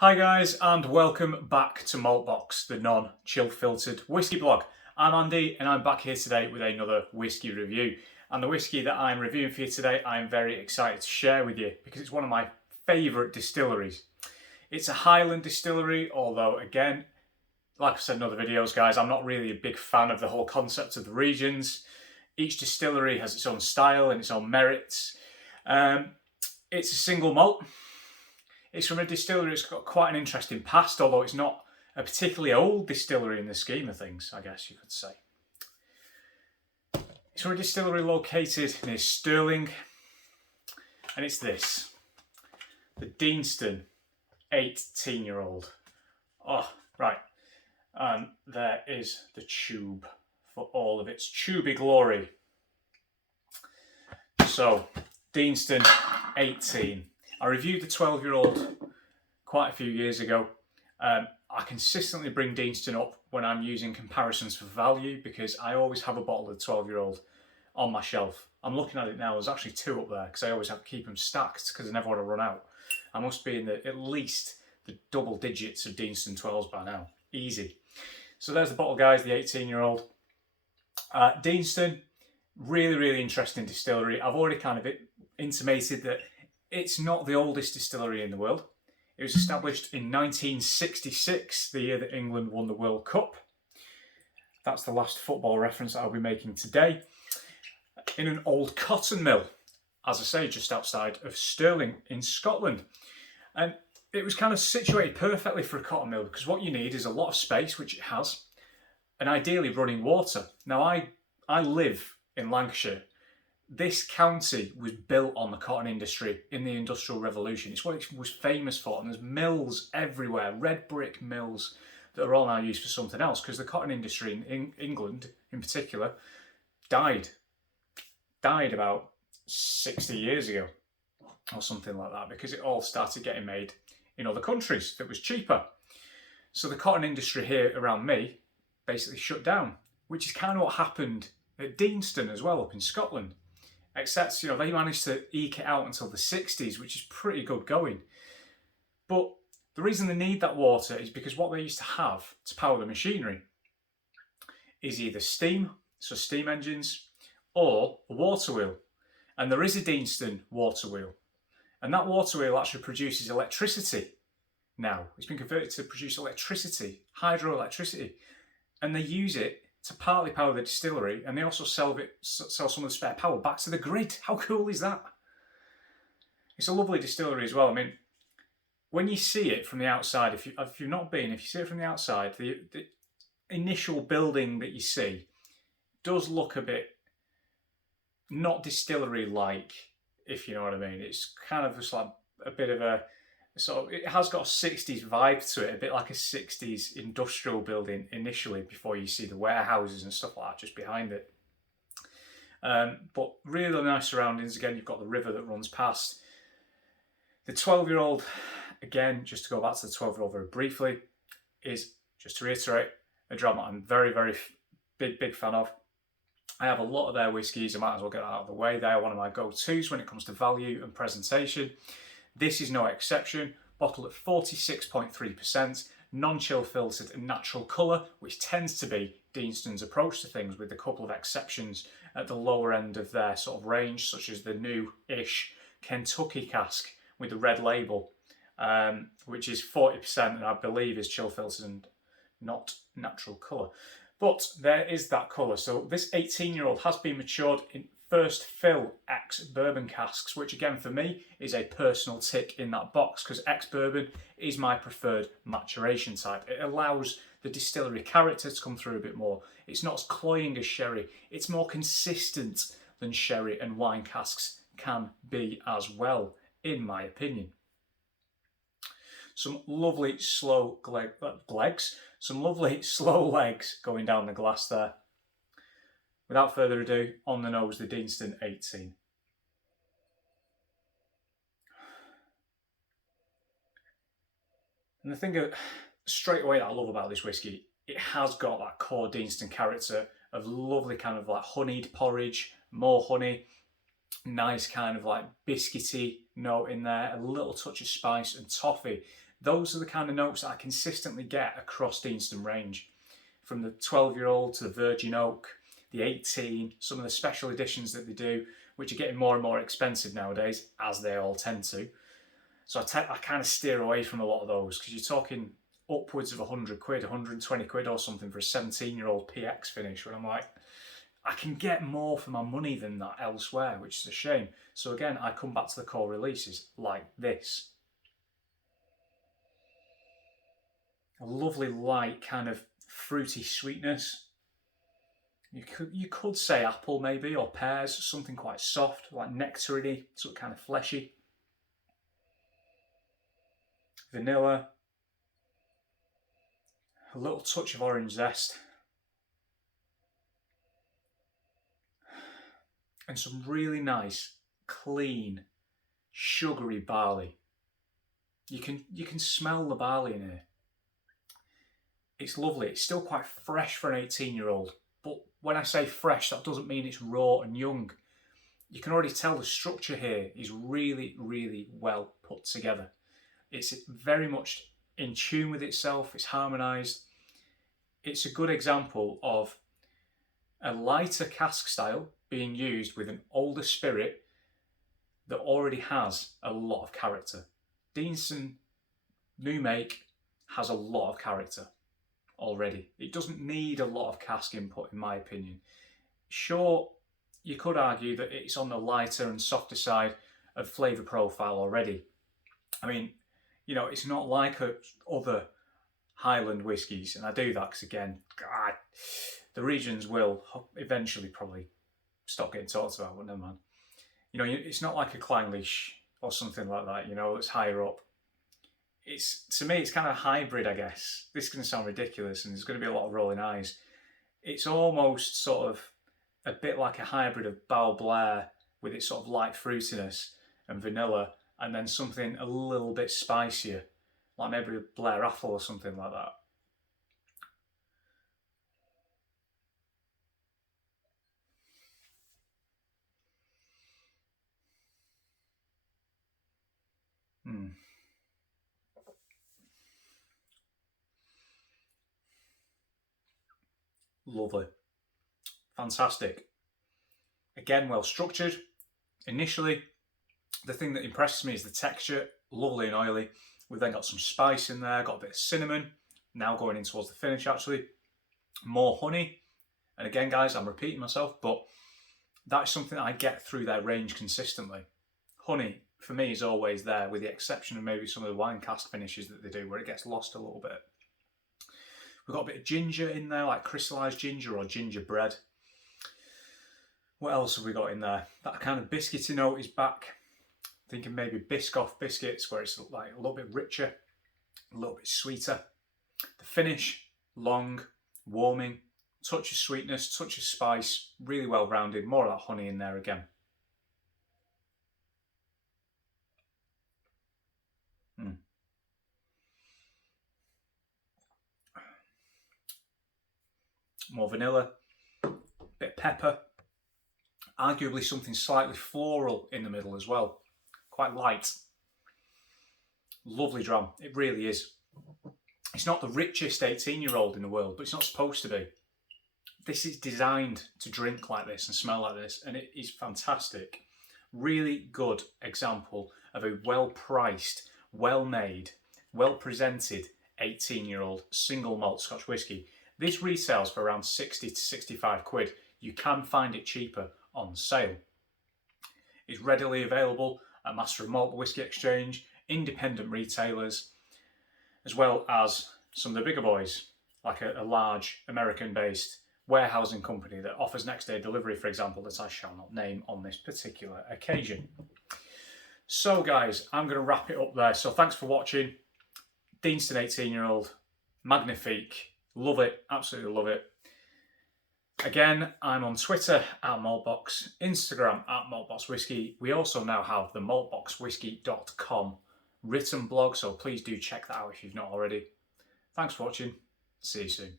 Hi guys, and welcome back to Maltbox, the non-chill filtered whiskey blog. I'm Andy and I'm back here today with another whiskey review. And the whiskey that I'm reviewing for you today, I'm very excited to share with you because it's one of my favourite distilleries. It's a Highland distillery, although again, like I've said in other videos guys, I'm not really a big fan of the whole concept of the regions. Each distillery has its own style and its own merits. It's a single malt. It's from a distillery that's got quite an interesting past, although it's not a particularly old distillery in the scheme of things, I guess you could say. It's from a distillery located near Stirling, and it's this, the Deanston 18-year-old. Oh, right. And there is the tube for all of its tubey glory. So, Deanston 18. I reviewed the 12-year-old quite a few years ago. I consistently bring Deanston up when I'm using comparisons for value because I always have a bottle of the 12-year-old on my shelf. I'm looking at it now, there's actually two up there because I always have to keep them stacked because I never want to run out. I must be in at least the double digits of Deanston 12s by now. Easy. So there's the bottle guys, the 18-year-old. Deanston, really interesting distillery. I've already kind of intimated that it's not the oldest distillery in the world. It was established in 1966, the year that England won the World Cup. That's the last football reference I'll be making today. In an old cotton mill, as I say, just outside of Stirling in Scotland. And it was kind of situated perfectly for a cotton mill because what you need is a lot of space, which it has, and ideally running water. Now, I live in Lancashire. This county was built on the cotton industry in the Industrial Revolution. It's what it was famous for, and there's mills everywhere, red brick mills that are all now used for something else because the cotton industry in England, in particular, died about 60 years ago or something like that because it all started getting made in other countries that was cheaper. So the cotton industry here around me basically shut down, which is kind of what happened at Deanston as well up in Scotland. Except, they managed to eke it out until the 60s, which is pretty good going. But the reason they need that water is because what they used to have to power the machinery is either steam, so steam engines, or a water wheel. And there is a Deanston water wheel. And that water wheel actually produces electricity now. It's been converted to produce electricity, hydroelectricity. And they use it to partly power the distillery, and they also sell some of the spare power back to the grid. How cool is that? It's a lovely distillery as well. I mean, when you see it from the outside, if you've not been, if you see it from the outside, the initial building that you see does look a bit not distillery-like, if you know what I mean. It's kind of just like a bit of a it has got a 60s vibe to it, a bit like a 60s industrial building initially before you see the warehouses and stuff like that just behind it. But really nice surroundings. Again, you've got the river that runs past. The 12-year-old, again, just to go back to the 12-year-old very briefly, is, just to reiterate, a drama I'm very big fan of. I have a lot of their whiskies. I might as well get that out of the way. They are one of my go-tos when it comes to value and presentation. This is no exception, bottled at 46.3%, non-chill filtered and natural colour, which tends to be Deanston's approach to things, with a couple of exceptions at the lower end of their sort of range, such as the new-ish Kentucky cask with the red label, which is 40% and I believe is chill filtered and not natural colour. But there is that colour. So this 18-year-old has been matured in first fill ex-bourbon casks, which again for me is a personal tick in that box because ex-bourbon is my preferred maturation type. It allows the distillery character to come through a bit more. It's not as cloying as sherry. It's more consistent than sherry and wine casks can be as well, in my opinion. Some lovely slow legs, some lovely slow legs going down the glass there. Without further ado, on the nose, the Deanston 18. And the thing straight away that I love about this whiskey, it has got that core Deanston character of lovely kind of like honeyed porridge, more honey, nice kind of like biscuity note in there, a little touch of spice and toffee. Those are the kind of notes that I consistently get across Deanston range. From the 12-year-old to the Virgin Oak, the 18, some of the special editions that they do, which are getting more and more expensive nowadays, as they all tend to. So I kind of steer away from a lot of those, because you're talking upwards of 100 quid, 120 quid or something for a 17-year-old PX finish, when I'm like, I can get more for my money than that elsewhere, which is a shame. So again, I come back to the core releases like this. A lovely light kind of fruity sweetness. You could say apple maybe, or pears, something quite soft, like nectarine-y, sort of kind of fleshy. Vanilla. A little touch of orange zest. And some really nice, clean, sugary barley. You can smell the barley in here. It's lovely. It's still quite fresh for an 18-year-old. But when I say fresh, that doesn't mean it's raw and young. You can already tell the structure here is really, really well put together. It's very much in tune with itself. It's harmonised. It's a good example of a lighter cask style being used with an older spirit that already has a lot of character. Deanston new make has a lot of character already. It doesn't need a lot of cask input, in my opinion. Sure, you could argue that it's on the lighter and softer side of flavour profile already. I mean, you know, it's not like other Highland whiskies, and I do that because, again, God, the regions will eventually probably stop getting talked about, but never mind. You know, it's not like a Clynelish or something like that, you know, that's higher up. To me, it's kind of a hybrid, I guess. This can sound ridiculous, and there's going to be a lot of rolling eyes. It's almost sort of a bit like a hybrid of Bow Blair with its sort of light fruitiness and vanilla, and then something a little bit spicier, like maybe a Blair Apple or something like that. Lovely. Fantastic. Again, well structured. Initially, the thing that impresses me is the texture, lovely and oily. We've then got some spice in there, got a bit of cinnamon, now going in towards the finish actually. More honey. And again, guys, I'm repeating myself, but that's something I get through their range consistently. Honey, for me, is always there, with the exception of maybe some of the wine cask finishes that they do, where it gets lost a little bit. We've got a bit of ginger in there, like crystallised ginger or gingerbread. What else have we got in there? That kind of biscuity note is back. Thinking maybe Biscoff biscuits, where it's like a little bit richer, a little bit sweeter. The finish, long, warming, touch of sweetness, touch of spice, really well rounded, more of that honey in there again. More vanilla, bit of pepper, arguably something slightly floral in the middle as well. Quite light. Lovely dram, it really is. It's not the richest 18-year-old in the world, but it's not supposed to be. This is designed to drink like this and smell like this, and it is fantastic. Really good example of a well-priced, well-made, well-presented 18-year-old single malt Scotch whisky. This retails for around 60 to 65 quid. You can find it cheaper on sale. It's readily available at Master of Malt Whisky Exchange, independent retailers, as well as some of the bigger boys, like a large American-based warehousing company that offers next day delivery, for example, that I shall not name on this particular occasion. So guys, I'm going to wrap it up there. So thanks for watching. Deanston 18-year-old, magnifique. Love it, absolutely love it. Again, I'm on Twitter at Maltbox, Instagram at MaltboxWhisky. We also now have the maltboxwhisky.com written blog, so please do check that out if you've not already. Thanks for watching. See you soon.